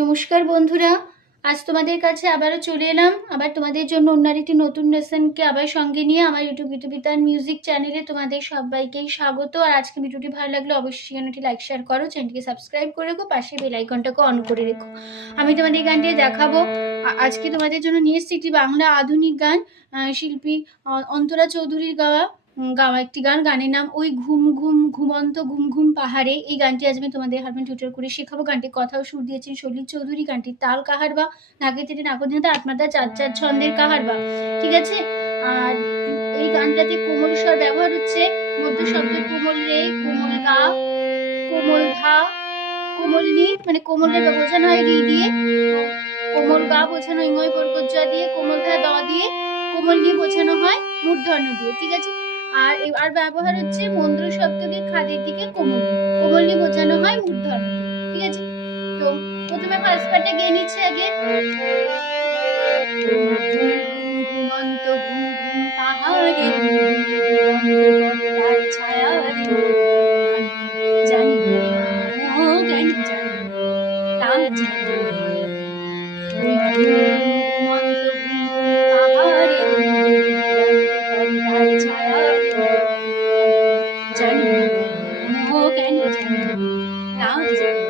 নমস্কার বন্ধুরা, আজ তোমাদের কাছে আবারও চলে এলাম। আবার তোমাদের জন্য অন্য একটি নতুন লেসনকে আবার সঙ্গে নিয়ে আমার ইউটিউব বিতুবিতান মিউজিক চ্যানেলে তোমাদের সবাইকেই স্বাগত। আর আজকে ভিডিওটি ভালো লাগলে অবশ্যই চ্যানেলটি লাইক শেয়ার করো, চ্যানেলটিকে সাবস্ক্রাইব করে রেখো, পাশে বেল আইকনটাকে অন করে রেখো। আমি তোমাদের গানটি দেখাবো। আজকে তোমাদের জন্য নিয়ে এসেছি একটি বাংলা আধুনিক গান, শিল্পী অন্তরা চৌধুরীর গাওয়া একটি গান। গানের নাম ওই ঘুম ঘুম ঘুমন্ত ঘুম ঘুম পাহাড়ে। এই গানটি আজ আমি তোমাদের হারমোনিয়াম টিউটর করে শেখাবো। গানটির কথাও সুর দিয়েছেন সলিল চৌধুরী। গানটির তাল কাহারবা, নাগে তেটে নাগরধাতা, আটমাদা চার চার ছন্দের কাহারবা। ঠিক আছে। আর এই গানটাতে কোমল স্বর ব্যবহার হচ্ছে, মধ্য শব্দ কোমল রে, কোমল গা, কোমল ধা, কোমল নি, মানে কোমল রে বোঝানো হয় রি দিয়ে, কোমল গা বোঝানো হয় ইময় বরকত দিয়ে, কোমল ধা দ দিয়ে, কোমল নি বোঝানো হয় মূর্ধন্য দিয়ে। ঠিক আছে। আর ব্যবহার হচ্ছে মন্দ্র শব্দকে খাদের দিকে কোমলনি বোঝানো হয় মূর্ধন্য। ঠিক আছে। তো প্রথমে ফার্স্ট পার্টে গিয়ে নিচ্ছে আগে। ঘুমন্ত ঘুম ঘুম পাহাড়ে ছায়া জানি ও জ্ঞান জানি নাম জানি ঘুমন্ত ঘুম ঘুম পাহাড়ে ছায়া জানি ও জ্ঞান জানি নাম জানি।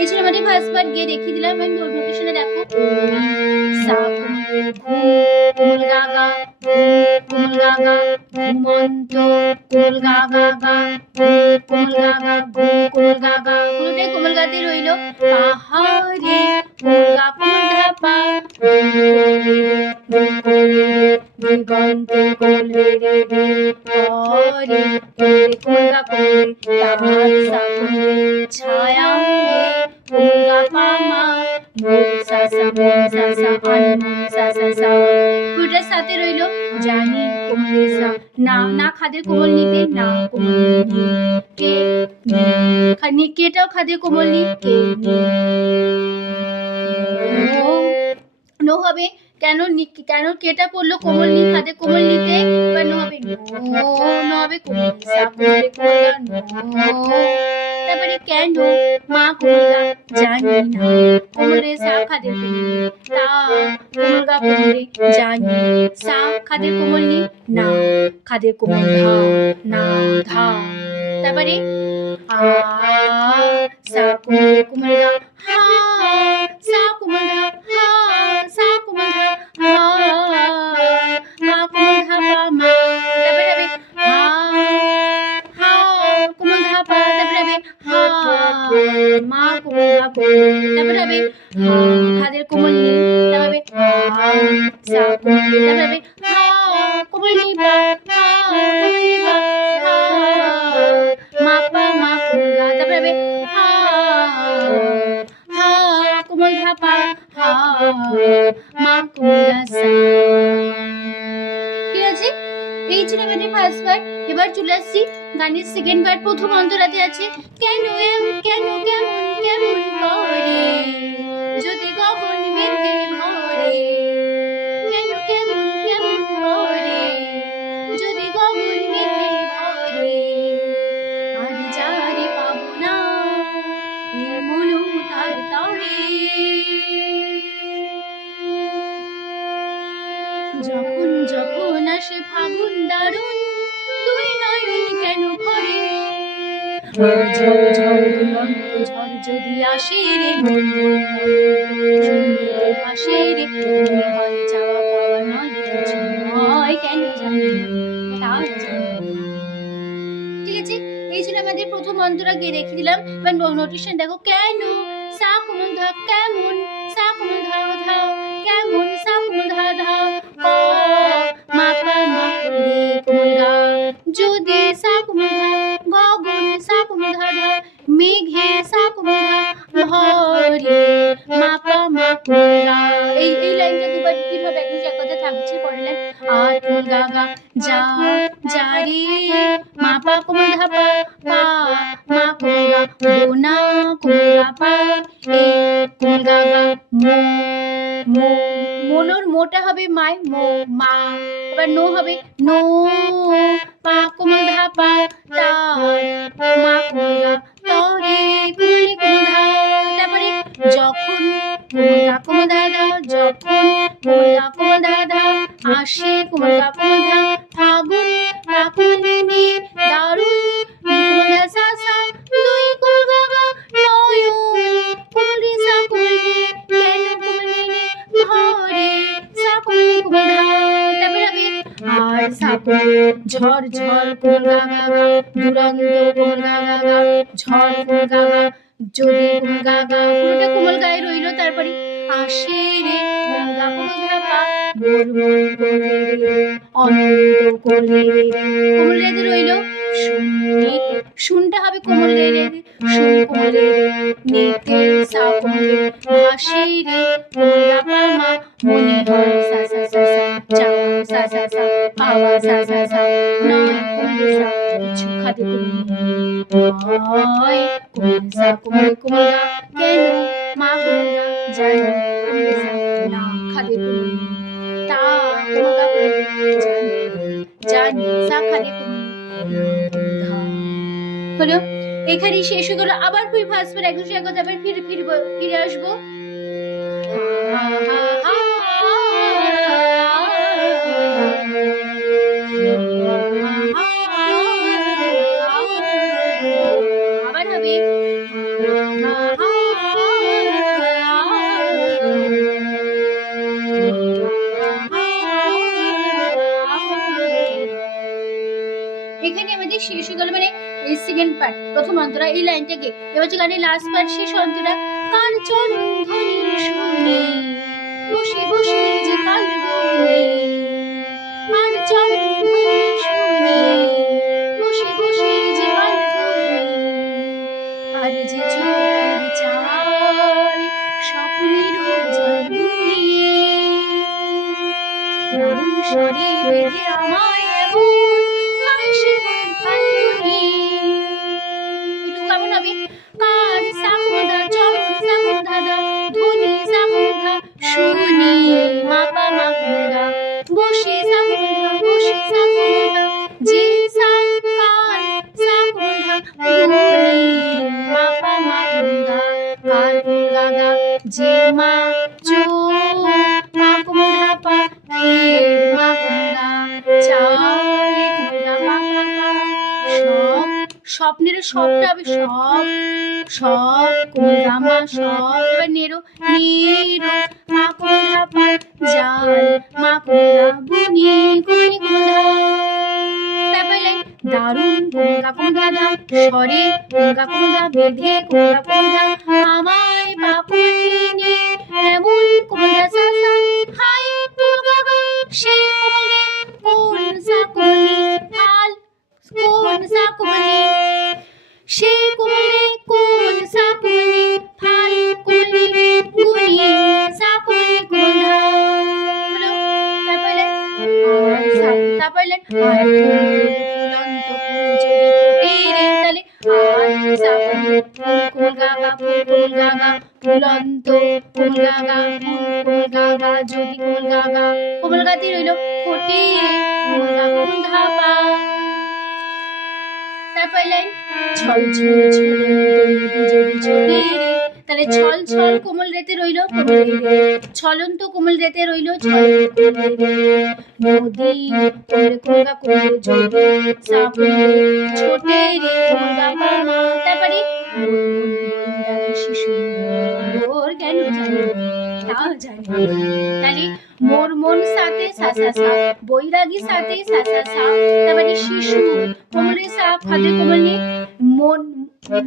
এই ছিল আমাদের ফার্স্ট পার্ট। গিয়ে দেখিয়ে দিলাম। আমি নোটেশনে দেখো, সা কোমল গা গা, কোমল গা গা, ঘুমন্ত কোমল গা গা গা, কোমল গা গা, কোমল গা গা, পুরোটাই কোমল গাতে রইল। পাহাড়ে কোমল গা কোমল ধা পা, দিগন্তে কোমল রে রে রে, পরে কোমল গা কোমল তাহার সা কোমল ছায়া রে, কোমল গা পা মা, মন সা সা আন সা সা সা, পুরোটার সাথে রইল। জানি কোমল রে সা, না না খাদের কোমল নিতে, না কোমল নি, কে নি, কেটাও খাদের কোমল নি, কে নি, নো হবে। কেন কেটা পড়লো কোমল নি খাদে কোমল নিতে, এবার নো হবে, নো হবে কোমল সা কোমল নো। তারপরে কেন মা কোমল গা জানি না, কোমল রে সা খাদের কোমল নি, তা কোমল গা কোমল রে জানি, সা খাদের কোমল নি, না খাদের কোমল ধা, না ধা। তারপরে আ সা কোমল গা হা, সা কোমল ধা হা, সা কোমল ধা হা, মা কোমল ধা পা মা। তারপরে হবে হা, হা কোমল ধা পা। তারপরে হবে হা, মা কোমল ধা কোমল। তারপরে হবে হা খাদের কোমল নি, তারপরে হা সা কোমল নি, তারপরে হবে হা কোমল নি পা, হা কোমল নি পা, হা মা পা মা কোমল গা। তারপরে হবে হা, হা কোমল ধা পা, হা মা কোমল গা সা। ঠিক আছে। এই ছিল আমাদের ফার্স্ট পার্ট। এবার চলে আসছি গানের সেকেন্ড পার্ট। প্রথম অন্তরাতে আছে কেন কেন কেমন কেমন করে যদি গগন মেঘে ভরে, কেন কেমন কেমন করে যদি গগন মেঘে ভরে, আর যারে পাবো না এ মনু তার তরে, যখন যখন আসে ফাগুন দারুণ দুই নয়ন কেন ভরে, ঝড় ঝড় দুরন্ত ঝড় যদি আসে রে মন সুন্দর ভাসে রে, তুমি হয় চাওয়া পাওয়া নয় কিছু নয়, কেন জানি তা জানি। ঠিক আছে। এই ছিল আমাদের প্রথম অন্তরা। গিয়ে দেখে দিলাম। এবার নোটেশন দেখো, কেন সা কোমল ধা কেমন, সা কোমল ধা ধা কেমন, সা কোমল ধা ধা ক, মা পা মা রে কোমল গা, যদি সা কোমল ধা গগন সা কোমল ধা ধা, মেঘে সা কোমল ধা ভরে, মা পা মা কোমল গা। এই লাইনটা দুবার রিপিট হবে, একই কথা কোমল গা গা যা যা রে মা পা কোমল ধা পা পা মা কোমল গা বোনা কোমল গা পা এ কোমল গা গা মো মো মনোর মোটা হবে মায় মো মা এবার নো হবে নো পা কোমল ধা পা তা মা কোমল গা তরে কোমলে কোমল ধা তারপরে যখন কোমল গা কোমল ধা ধা যখন কোমল গা কোমল ধা ধা আসে কোমল গা কোমল ধা ফাগুন পা কোমল নে দারুণ কোমল ধা সা সা দুই কোমল গা গা নয়ন কোমল রে সা কোমল রে কেন কোমল নে ধরে সা কোমল রে কোমল ধা তারপরে হবে আর সা ঝড় ঝড় কোমল গা গা গা দুরন্ত কোমল গা গা গা ঝড় কোমল গা গা যদি কোমল গা গা পুরোটা কোমল গায়ে রইল তারপরে আসে রে কোমল গা কোমল ধা পা মোর মোর কোমল রে অনন্ত কোমল রে কোমল রে রইল শুনতে শুনটা হবে কোমল রে রে শুন কোমল রে নেতে সা কোমল রে ভাসে রে কোমল গা পা মা মনে হয় সা সা সা সা যাও সা সা সা পাওয়া সা সা সা নয় কোমল সা কিছু খাতে কোমল নয় কোমল সা কোমল কোমল গা কেন মা কোমল গা জানি কোমল সা না খাতে কোমল তা কোমল গা জানি জানি সা খাতে কোমল হলো এখানে শেষ হয়ে গেল আবার ফির ভাসবার একদম সে কথা আবার ফিরে আসবো আবার হবে এখানে আমাদের শেষ হয়ে গেল মানে এই সেকেন্ড পার্ট প্রথম অন্তরা এই লাইনটাকে এবার হচ্ছে গানের লাস্ট পার্ট শেষ অন্তরা কার চরণ ধ্বনি শুনে বসে বসে যে কাল গনে আর চরণ ধ্বনি শুনে বসে বসে যে কাল গনে আর যে চোখের চাল স্বপ্নের জলবুনি রাম স্বরে বেঁধে আমায় এমন হাসি ফাল্গুনি একটু কেমন হবে কার সামোদা চরণ সামোদা দা ধ্বনি সামোদা শুনি মা পা মা কোমা বসে সামোদা যে সা কার সামোদা ধ্বনি মা পা মা কোমা কার গা গা যে মা চো মা কোমা পা কে মা কোমা চারে কোমা পা পা পা সব স্বপ্নের সবটা হবে সব সব কোমা সব এবার নেরো নেরো মা কোমা পা জাল মা কোমা বুনি কোনি কোমা তারপরে দারুণ কোমা কোমা দা স্বরে কোমা কোমা বেঁধে কোমা কোমা আমায় বাপুনি এমন কোমা সা সা হাই কোমা গা সে কোমা কোন সা কোনি হাল কোন সা কোনি সে কোমলে কোন সা কোনি ফাল কোনি গুনি সা কোনি কোমা হলো তারপরে আর ফুলন্ত ফুলজড়ি রে তালে আর সা কোমল গা গা ফুলন্ত কোমল গা গা কোমল গা গা যদি কোমল গা গা কোমল গাতি রইল ফোটে কোমল গা কোমল ধা পা তারপর লাইন ছল ছল ছল যদি চলে রে তাহলে ছল ছল কোমল রেতে রইল কোমল রে ছলন্ত কোমল রেতে রইল ছল নদী কোমল কোমল কোমল যদি সাপরে ছোটে রে কোমল গা মা তারপরে শিশু ওর কেন জানি তাও জানি তাহলে মোর মন সাথে সা সা সা বৈরাগী সাথে সা সা সা তারপরে শিশু কোমলে সা খাদে কোমলে মন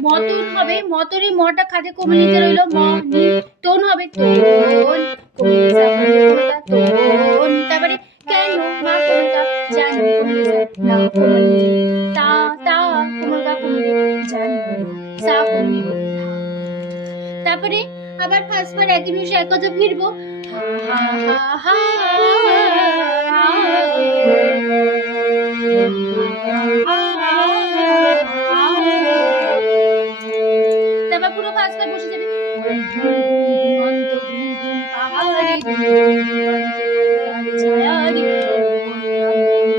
মতন হবে মতরে মটা খাদে কোমল নিতে রইল ম নি টোন হবে টোন কোমলে সা খাদে কোমলা টোন তারপরে কেন মা কোমলা জানি কোমলে সা না কোমলে তা তা কোমলা কোমলে জানি সা কোমলে তারপরে আবার ফার্স্টবার একই নিমিষে এক কথা ফিরবো হা হা হা তারপর পুরো ফার্স্ট বার বসে যাবে ঘুমন্ত ঘুম পাহাড়ে ছায়ারে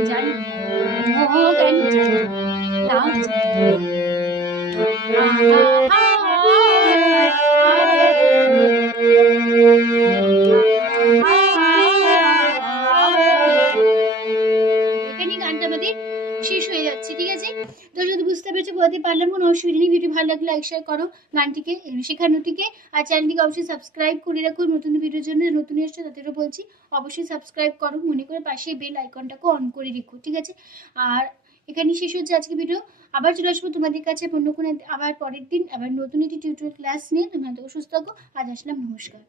জানি কেন জানি না এখানে গানটা আমাদের শেষ হয়ে যাচ্ছে, ঠিক আছে? তো যদি বুঝতে পেরেছো বলতে পারলাম, কোনো অসুবিধা নেই। ভিডিও ভালো লাগলে লাইক শেয়ার করো গানটিকে, শেখানোটিকে, আর চ্যানেলটিকে অবশ্যই সাবস্ক্রাইব করে রাখো। নতুন ভিডিওর জন্য নতুন এসছো তাদেরও বলছি অবশ্যই সাবস্ক্রাইব করো, মনে করে পাশে বেল আইকনটাকে অন করে রেখো, ঠিক আছে? আর এখানেই শেষ হচ্ছে আজকে ভিডিও। আবার চলে আসবো তোমাদের কাছে অন্য কোনো আবার পরের দিন আবার নতুন একটি টিউটোরিয়াল ক্লাস নিয়ে। তোমরা সুস্থ থাকো। আজ আসলাম, নমস্কার।